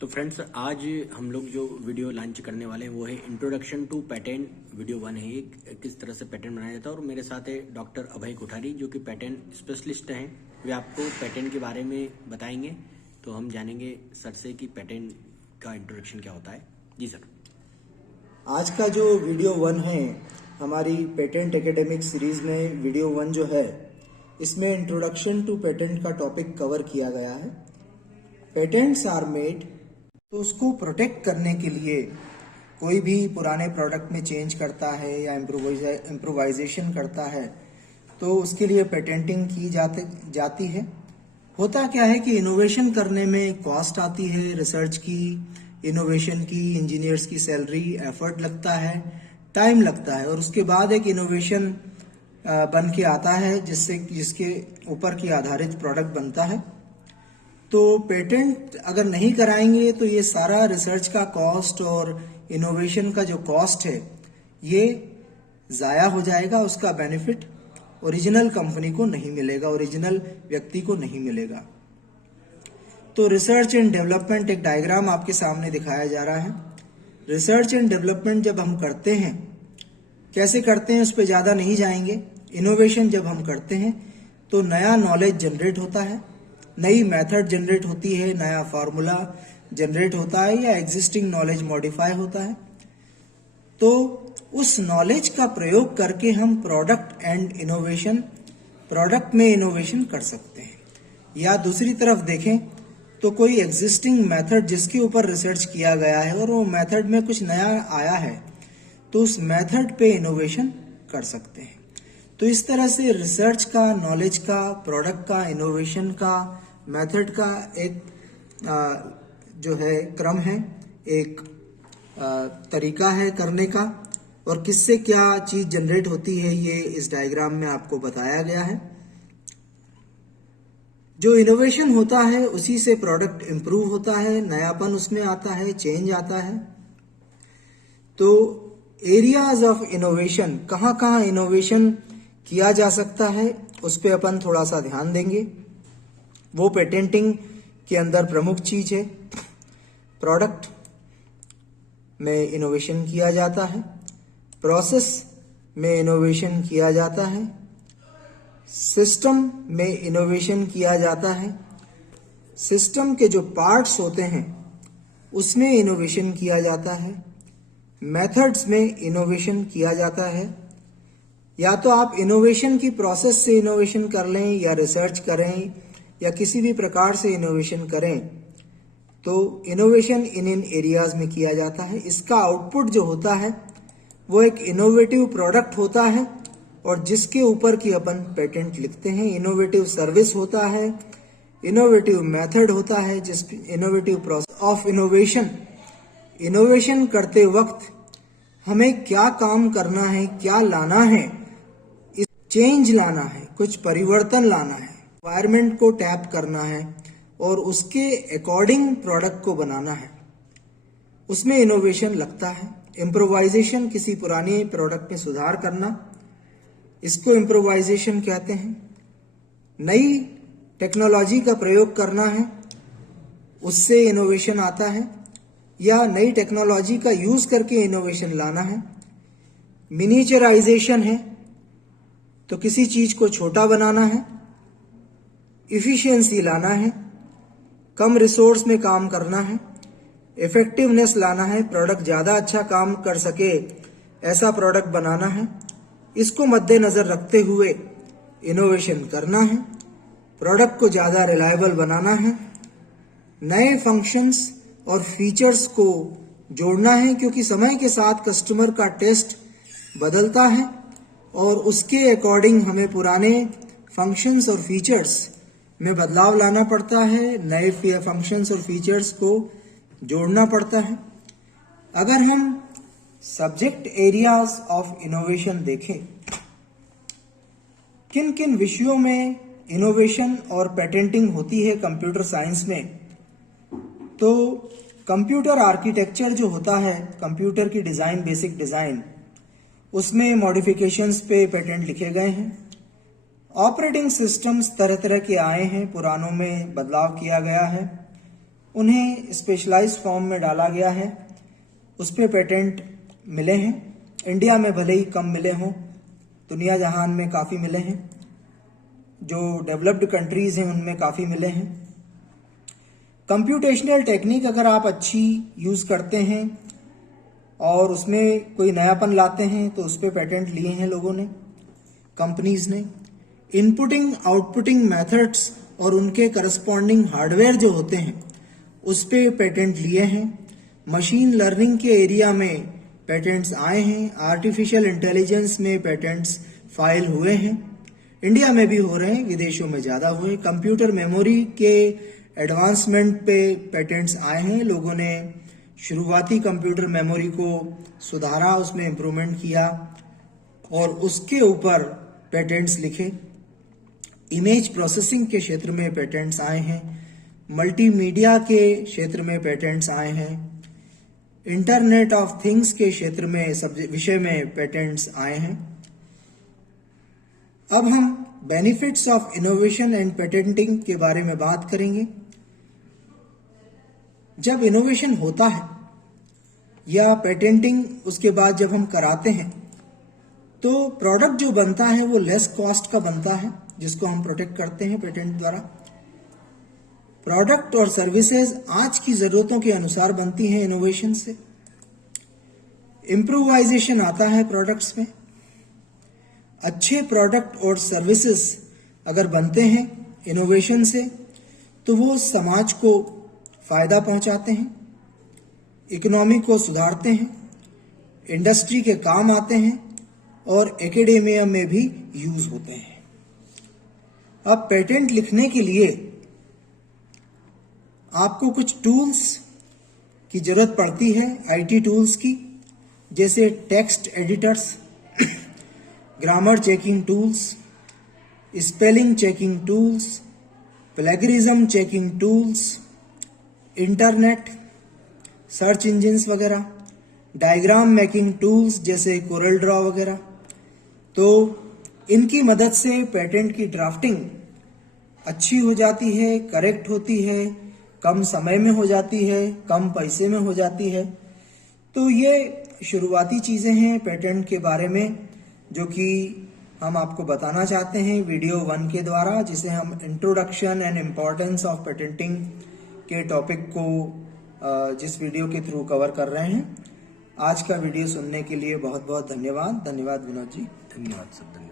तो फ्रेंड्स, आज हम लोग जो वीडियो लॉन्च करने वाले हैं वो है इंट्रोडक्शन टू पैटेंट। वीडियो 1 है, किस तरह से पैटेंट बनाया जाता है। और मेरे साथ है डॉक्टर अभय कोठारी जो कि पैटेंट स्पेशलिस्ट हैं। वे आपको पैटेंट के बारे में बताएंगे। तो हम जानेंगे सर से कि पैटेंट का इंट्रोडक्शन क्या होता है। जी सर। आज का जो वीडियो 1 है हमारी पेटेंट एकेडमिक सीरीज में, वीडियो 1 जो है इसमें इंट्रोडक्शन टू पेटेंट का टॉपिक कवर किया गया है। पेटेंट्स आर मेड, तो उसको प्रोटेक्ट करने के लिए कोई भी पुराने प्रोडक्ट में चेंज करता है या इम्प्रोवाइजेशन करता है तो उसके लिए पेटेंटिंग की जाती है। होता क्या है कि इनोवेशन करने में कॉस्ट आती है, रिसर्च की, इनोवेशन की, इंजीनियर्स की सैलरी, एफर्ट लगता है, टाइम लगता है और उसके बाद एक इनोवेशन बन के आता है जिसके ऊपर की आधारित प्रोडक्ट बनता है। तो पेटेंट अगर नहीं कराएंगे तो ये सारा रिसर्च का कॉस्ट और इनोवेशन का जो कॉस्ट है ये ज़ाया हो जाएगा। उसका बेनिफिट ओरिजिनल कंपनी को नहीं मिलेगा, ओरिजिनल व्यक्ति को नहीं मिलेगा। तो रिसर्च एंड डेवलपमेंट, एक डायग्राम आपके सामने दिखाया जा रहा है। रिसर्च एंड डेवलपमेंट जब हम करते हैं, कैसे करते हैं उस पर ज़्यादा नहीं जाएंगे। इनोवेशन जब हम करते हैं तो नया नॉलेज जनरेट होता है, नई मेथड जनरेट होती है, नया फार्मूला जनरेट होता है या एग्जिस्टिंग नॉलेज मॉडिफाई होता है। तो उस नॉलेज का प्रयोग करके हम प्रोडक्ट में इनोवेशन कर सकते हैं। या दूसरी तरफ देखें तो कोई एग्जिस्टिंग मेथड जिसके ऊपर रिसर्च किया गया है और वो मेथड में कुछ नया आया है तो उस मेथड पे इनोवेशन कर सकते हैं। तो इस तरह से रिसर्च का, नॉलेज का, प्रोडक्ट का, इनोवेशन का, मेथड का एक जो है क्रम है, एक तरीका है करने का। और किससे क्या चीज जनरेट होती है ये इस डायग्राम में आपको बताया गया है। जो इनोवेशन होता है उसी से प्रोडक्ट इंप्रूव होता है, नयापन उसमें आता है, चेंज आता है। तो एरियाज ऑफ इनोवेशन, कहाँ कहाँ इनोवेशन किया जा सकता है उस पर अपन थोड़ा सा ध्यान देंगे। वो पेटेंटिंग के अंदर प्रमुख चीज है। प्रोडक्ट में इनोवेशन किया जाता है, प्रोसेस में इनोवेशन किया जाता है, सिस्टम में इनोवेशन किया जाता है, सिस्टम के जो पार्ट्स होते हैं उसमें इनोवेशन किया जाता है, मेथड्स में इनोवेशन किया जाता है। या तो आप इनोवेशन की प्रोसेस से इनोवेशन कर लें या रिसर्च करें या किसी भी प्रकार से इनोवेशन करें, तो इनोवेशन इन एरियाज में किया जाता है। इसका आउटपुट जो होता है वो एक इनोवेटिव प्रोडक्ट होता है और जिसके ऊपर की अपन पेटेंट लिखते हैं। इनोवेटिव सर्विस होता है, इनोवेटिव मेथड होता है, innovative process of innovation. Innovation करते वक्त हमें क्या काम करना है, क्या लाना है, इस चेंज लाना है, कुछ परिवर्तन लाना है, एनवायरमेंट को टैप करना है और उसके अकॉर्डिंग प्रोडक्ट को बनाना है, उसमें इनोवेशन लगता है। इम्प्रोवाइजेशन, किसी पुरानी प्रोडक्ट में सुधार करना, इसको इम्प्रोवाइजेशन कहते हैं। नई टेक्नोलॉजी का प्रयोग करना है, उससे इनोवेशन आता है। या नई टेक्नोलॉजी का यूज करके इनोवेशन लाना है। मिनिचराइजेशन है तो किसी चीज को छोटा बनाना है, इफिशियंसी लाना है, कम रिसोर्स में काम करना है, इफेक्टिवनेस लाना है, प्रोडक्ट ज्यादा अच्छा काम कर सके ऐसा प्रोडक्ट बनाना है। इसको मद्देनजर रखते हुए इनोवेशन करना है, प्रोडक्ट को ज्यादा रिलायबल बनाना है, नए फंक्शंस और फीचर्स को जोड़ना है क्योंकि समय के साथ कस्टमर का टेस्ट बदलता है और उसके अकॉर्डिंग हमें पुराने फंक्शंस और फीचर्स में बदलाव लाना पड़ता है, नए फंक्शंस और फीचर्स को जोड़ना पड़ता है। अगर हम सब्जेक्ट एरियाज ऑफ इनोवेशन देखें, किन किन विषयों में इनोवेशन और पेटेंटिंग होती है कंप्यूटर साइंस में, तो कंप्यूटर आर्किटेक्चर जो होता है, कंप्यूटर की डिजाइन, बेसिक डिजाइन, उसमें मॉडिफिकेशंस पे पेटेंट लिखे गए हैं। ऑपरेटिंग सिस्टम्स तरह तरह के आए हैं, पुरानों में बदलाव किया गया है, उन्हें स्पेशलाइज्ड फॉर्म में डाला गया है, उस पे पेटेंट मिले हैं। इंडिया में भले ही कम मिले हों, दुनिया जहान में काफ़ी मिले हैं, जो डेवलप्ड कंट्रीज़ हैं उनमें काफ़ी मिले हैं। कंप्यूटेशनल टेक्निक अगर आप अच्छी यूज़ करते हैं और उसमें कोई नयापन लाते हैं तो उस पर पेटेंट लिए हैं लोगों ने, कंपनीज ने। इनपुटिंग आउटपुटिंग मेथड्स और उनके करस्पॉन्डिंग हार्डवेयर जो होते हैं उस पे पेटेंट लिए हैं। मशीन लर्निंग के एरिया में पेटेंट्स आए हैं, आर्टिफिशियल इंटेलिजेंस में पेटेंट्स फाइल हुए हैं, इंडिया में भी हो रहे हैं, विदेशों में ज़्यादा हुए। कंप्यूटर मेमोरी के एडवांसमेंट पे पेटेंट्स आए हैं, लोगों ने शुरुआती कंप्यूटर मेमोरी को सुधारा, उसमें इम्प्रूवमेंट किया और उसके ऊपर पेटेंट्स लिखे। इमेज प्रोसेसिंग के क्षेत्र में पेटेंट्स आए हैं, मल्टीमीडिया के क्षेत्र में पेटेंट्स आए हैं, इंटरनेट ऑफ थिंग्स के क्षेत्र में विषय में पेटेंट्स आए हैं। अब हम benefits of innovation and patenting के बारे में बात करेंगे। जब इनोवेशन होता है या पेटेंटिंग उसके बाद जब हम कराते हैं तो प्रोडक्ट जो बनता है वो लेस कॉस्ट का बनता है, जिसको हम प्रोटेक्ट करते हैं पेटेंट द्वारा। प्रोडक्ट और सर्विसेज आज की जरूरतों के अनुसार बनती हैं इनोवेशन से। इम्प्रूवाइजेशन आता है प्रोडक्ट्स में। अच्छे प्रोडक्ट और सर्विसेज अगर बनते हैं इनोवेशन से तो वो समाज को फायदा पहुंचाते हैं, इकोनॉमी को सुधारते हैं, इंडस्ट्री के काम आते हैं और एकेडेमिया में भी यूज होते हैं। अब पेटेंट लिखने के लिए आपको कुछ टूल्स की जरूरत पड़ती है, आईटी टूल्स की, जैसे text editors, grammar checking tools, spelling checking tools, plagiarism checking tools, internet search engines वगैरह, डायग्राम मेकिंग टूल्स जैसे कोरल ड्रॉ वगैरह। तो इनकी मदद से पेटेंट की ड्राफ्टिंग अच्छी हो जाती है, करेक्ट होती है, कम समय में हो जाती है, कम पैसे में हो जाती है। तो ये शुरुआती चीज़ें हैं पेटेंट के बारे में जो कि हम आपको बताना चाहते हैं वीडियो 1 के द्वारा, जिसे हम introduction and importance of patenting के टॉपिक को जिस वीडियो के थ्रू कवर कर रहे हैं। आज का वीडियो सुनने के लिए बहुत बहुत धन्यवाद। धन्यवाद विनोद जी। धन्यवाद सर।